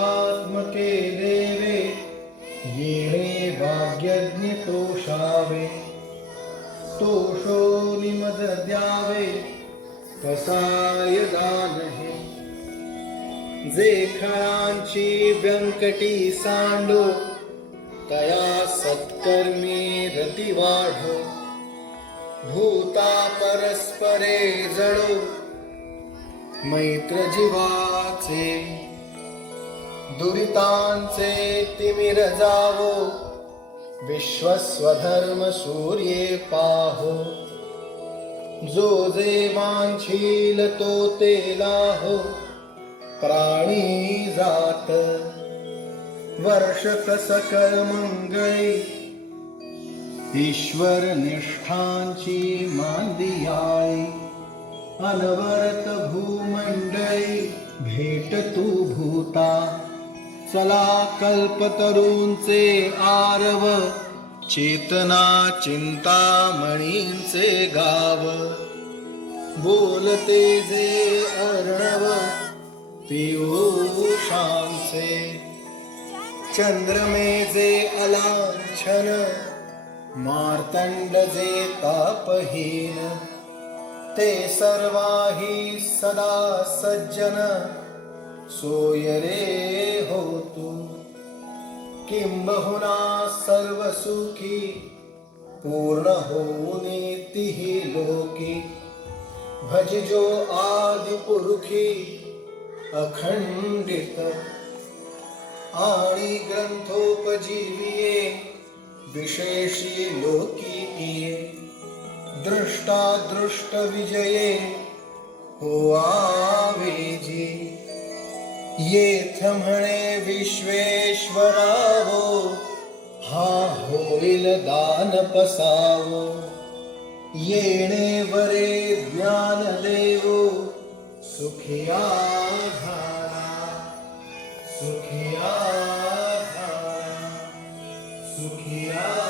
सर्वात्मके देवे येणे भाग्यज्ञ तोषावे। तोषो निमद द्यावे कसाय दानहे। जे खळांची व्यंकटी सांडो तया सत्कर्मी रती वाढो। भूता परस्परे जडो मैत्र जीवाचे दुरितांचे तिमिर जावो विश्वस्वधर्म सूर्ये पाहो. जो जे मानशील तो ते लाहो प्राणी जात. वर्ष सकल मंगळी ईश्वर निष्ठांची मांदियाळी अनवरत भूमंडळी भेट तू भूता. चला कल्पतरूंचे आरव चेतना चिंतामणींचे गाव. बोलते जे अर्णव पियुषांचे चंद्रमे जे अलांछन मार्तंड जे तापहीन. ते सर्वाही सदा सज्जन सोय रे होतु किंबहुना सर्व सुखी पूर्ण होऊने तिही लोकी. भजजो आदि पुरुखी अखंडित. आणि ग्रंथोपजीविये विशेषी लोकी दृष्टा दृष्ट विजये हो येथ म्हणे विश्वेश्वरावो हा होईल दान पसावो. येणे वरे ज्ञान देवो सुखिया धारा सुखिया धारा सुखिया